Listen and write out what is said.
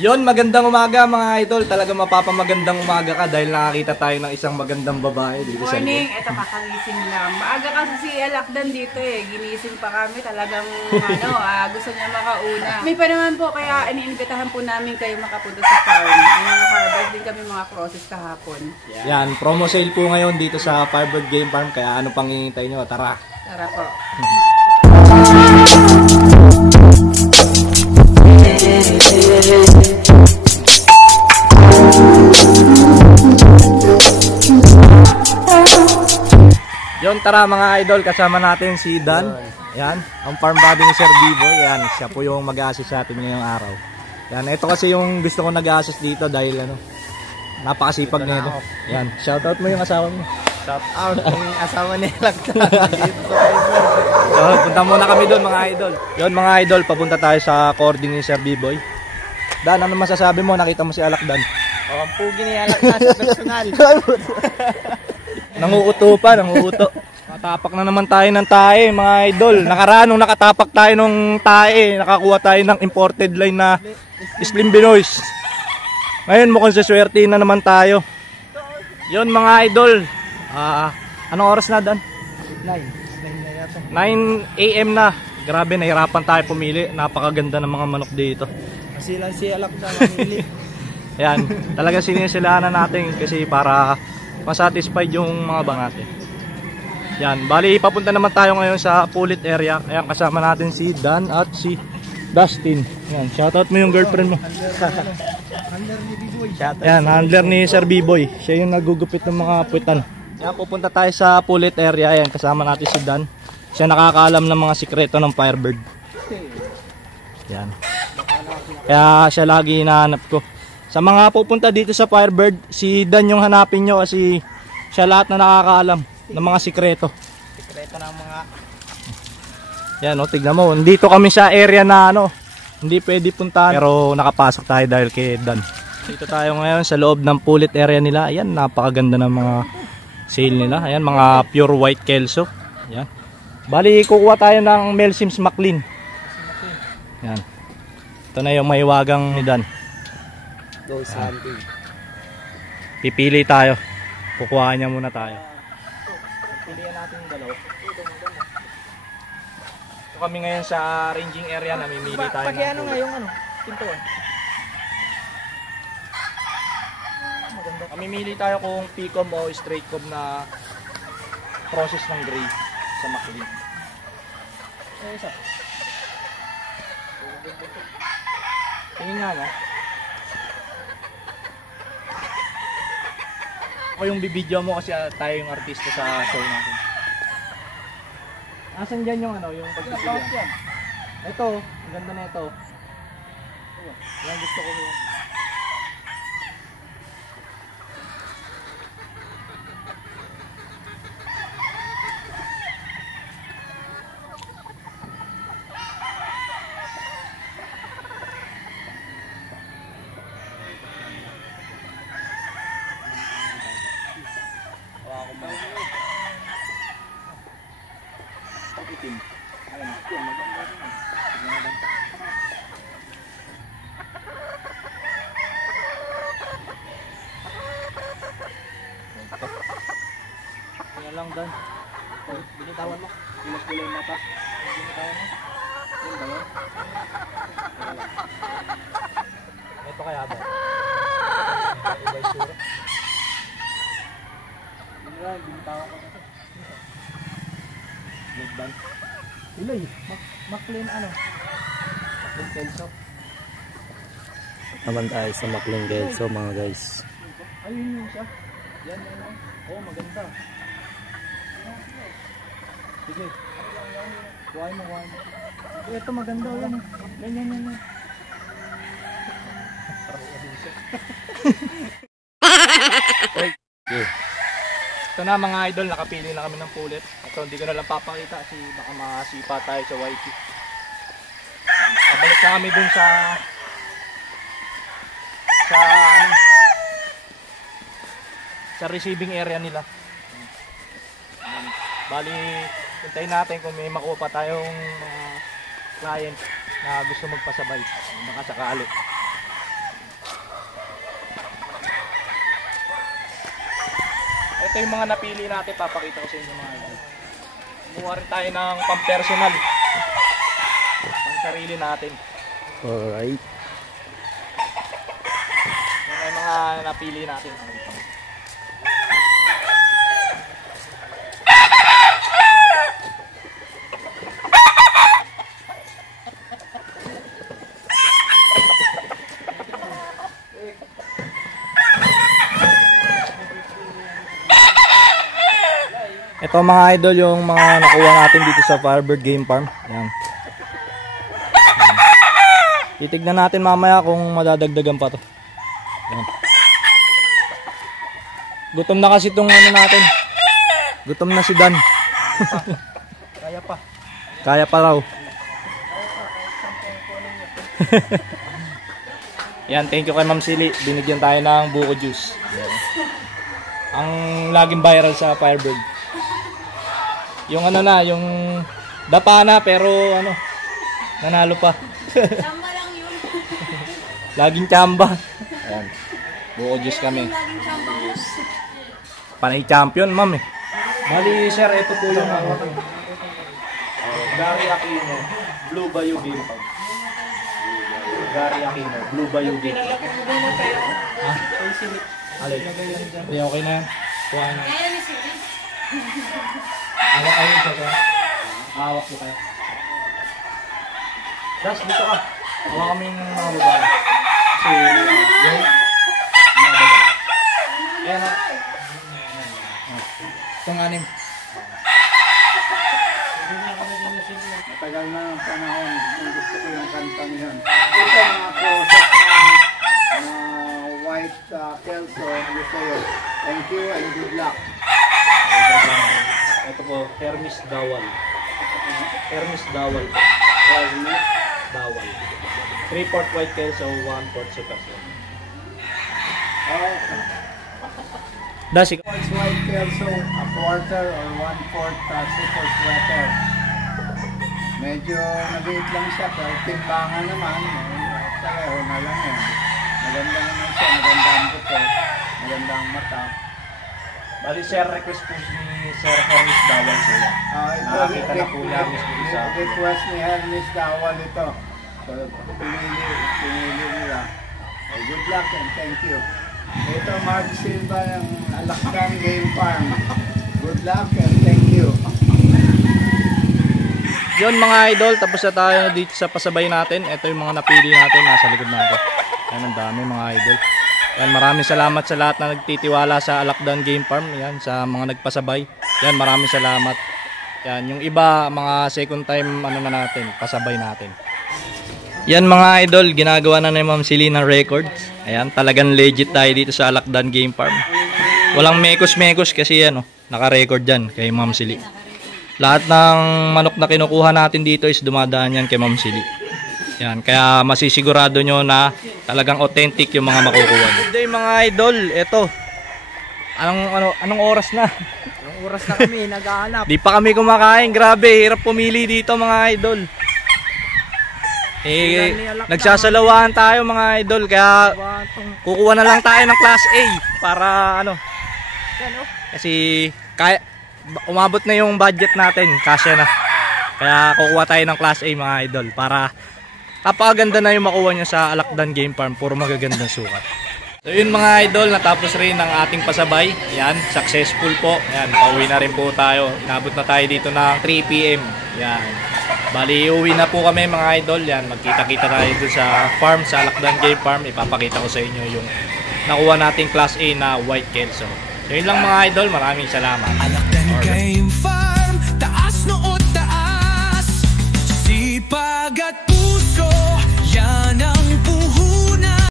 Yon, magandang umaga mga idol. Talaga mapapamagandang umaga ka dahil nakakita tayo ng isang magandang babae dito sa morning, eto kakagising lang. Maaga kasi si Alakdan dito eh. Ginising pa kami. Talagang gusto niya makauna. May pa naman po kaya iniimbitahan po namin kayo makapunta sa farm. May mga harvest din kami mga crosses kahapon. Yan, promo sale po ngayon dito sa Firebird Game Farm. Kaya ano pang hihintay nyo? Tara! Tara po. Yon, tara mga idol, kasama natin si Dan. Yan, ang farm body ni Sir Biboy. Yan, siya po yung mag-a-assist sa atin ngayong araw. Yan, ito kasi yung gusto ko nag-a-assist dito dahil napakasipag nito. Yan, shoutout mo yung asawa mo. Shout out yung asawa ni Alakdan dito sa Firebird. So, punta muna kami doon mga idol. Yon mga idol, papunta tayo sa cording ni Sir Biboy. Dan, ano masasabi mo? Nakita mo si Alakdan? Ang pugi ni Alakdan sa personal. Nanguuto pa, nanguuto. Natapak na naman tayo ng tae, mga idol. Nakaraan nung nakatapak tayo ng tae, nakakuha tayo ng imported line na Slim Binoys. Ngayon mukhang saswerte na naman tayo. Yon mga idol. Anong oras na, Dan? 9 AM na. Grabe, nahirapan tayo pumili. Napakaganda ng mga manok dito. Kasi lang si Alakdan mamili. Ayan, talaga sinisilahanan natin kasi para masatisfied yung mga bangate. Yan, bali papunta naman tayo ngayon sa Pulit area. Ayan, kasama natin si Dan at si Dustin. Yan, shoutout mo yung girlfriend mo. Handler ni Biboy. Yan, handler ni Sir Biboy. Siya yung nagugupit ng mga puwitan. Yan, pupunta tayo sa Pulit area. Ayan, kasama natin si Dan. Siya nakakaalam ng mga sikreto ng Firebird. Yan. Kaya siya lagi hinahanap ko. Sa mga pupunta dito sa Firebird, si Dan yung hanapin nyo kasi siya lahat na nakakaalam ng mga sikreto. Sikreto ng mga... Yan, tignan mo. Dito kami sa area na hindi pwede puntahan. Pero nakapasok tayo dahil kay Dan. Dito tayo ngayon sa loob ng Pulit area nila. Ayan, napakaganda ng mga sale nila. Ayan, mga pure white kelso. Ayan. Bali, kukuha tayo ng Mel Sims McLean. Ayan. Ito na yung mahiwagang ni Dan. Ghost hunting. Pipili tayo. Kukuha niya muna tayo. Pilihan natin yung dalawa. Ito kami ngayon sa ranging area, namimili tayo. Pag-ano nga yung pintuan. Maganda. Mamimili tayo kung Picom o straight com na process ng gray sa McLean. Isa. Tingin nga na. Ako yung bibidyo mo kasi tayo yung artista sa show natin. Asan dyan yung yung pagbibigyan? Ito, ang ganda na ito. Yan gusto ko yun. Tingnan lang Dan. Binitawan mo. Kulay mata. Binitawan mo. Yun ba yun? Ito kaya ba? Iba yung sura. Binitawan ko na ito. Nagban. Ilay. McLean McLean Kelso. Naman tayo sa McLean Kelso mga guys. Ayun yung siya. Yan. Oh, maganda. Sige. Kuhain mo. Ito maganda yan. Yan. Ito na mga idol, nakapili na kami ng pulit. Ito, hindi ko na lang papakita kasi baka masipa tayo sa YT. Pabalik na kami dun sa receiving area nila. Bali, hintayin natin kung may makuha pa tayong mga client na gusto magpasabay. Baka sakali. ito yung mga napili natin, papakita ko sa inyo mga idol. Kumuha rin tayo ng pang-personal. Pang-sarili natin. Alright. Yan ay mga napili natin. Ito mga idol yung mga nakuha natin dito sa Firebird Game Farm. Yan. Titignan natin mamaya kung madadagdagan pa to. Yan. Gutom na kasi itong ano natin. Gutom na si Dan. Kaya pa. Kaya pa raw. Yan, thank you kay Ma'am Sili. Binigyan tayo ng buko juice. Yan. Ang laging viral sa Firebird. Yung ano na, yung dapa na pero ano, nanalo pa. Tama lang yun. Laging tsamba. Ayan. Buko juice kami. Laging tsamba mo. Panay champion, ma'am eh. Bali, sir, ito po yung ano. Gary Aquino, Blue Bayou Game Farm. Gary Aquino, Blue Bayou Game Farm. Ha? Alay. Okay na yan. Kuha na. Awak kayo ito ka. Awak ko kayo. Das, dito ka. Awak kaming mga babae. Kasi, yung mga babae. Ayan na. Itong anim. Matagal na ang panahon kung gusto ko yung kantang yun. Ito mga process na white kelso sa'yo. Thank you and good luck. Ito po, Hermes Dawal. Hermes Dawal. Hermes Dawal. 3/4 white kelso, 1/4 super sweat. Das, ikaw. White kelso, a quarter or 1/4 super sweater. Medyo nag-iit lang siya, pero timbangan naman. Pareho na lang yan. Maganda naman siya, maganda ang buto, maganda ang mata. Bali, sir, request po ni Sir Hermes Dawal sila. Nakakita na po namin dito sa request ni Hermes Dawal ito. So, pinili nila. Good luck and thank you. Ito, Mark Silva ng Alakdan Game Farm. Good luck and thank you. Yun mga idol, tapos na tayo dito sa pasabay natin. Ito yung mga napili natin, nasa likod natin. Yan, ang dami mga idol. Yan, maraming salamat sa lahat na nagtitiwala sa Alakdan Game Farm. Yan, sa mga nagpasabay. Yan, maraming salamat. Yan, yung iba, mga second time, ano na natin, pasabay natin. Yan mga idol, ginagawa na ni Ma'am Sili ng records. Ayan, talagang legit tayo dito sa Alakdan Game Farm. Walang mekos-mekos kasi yan, naka-record dyan kay Ma'am Sili. Lahat ng manok na kinukuha natin dito is dumadaan yan kay Ma'am Sili. Yan, kaya masisigurado nyo na talagang authentic yung mga makukuha. Good day mga idol, eto. Anong oras na? Anong oras na kami, nag-aanap. Di pa kami kumakain, grabe, hirap pumili dito mga idol. Nagsasalawaan tayo mga idol, kaya kukuha na lang tayo ng class A para ano. Kasi kaya umabot na yung budget natin, kasya na. Kaya kukuha tayo ng class A mga idol para kapaganda na yung makuha nyo sa Alakdan Game Farm, puro magagandang sukat. So yun mga idol, natapos rin ang ating pasabay. Yan, successful po. Yan, pauwi na rin po tayo. Inabot na tayo dito ng 3 PM. Yan. Bali, uwi na po kami mga idol. Yan, magkita-kita tayo dito sa farm, sa Alakdan Game Farm. Ipapakita ko sa inyo yung nakuha nating class A na white kelso. So yun lang mga idol, maraming salamat.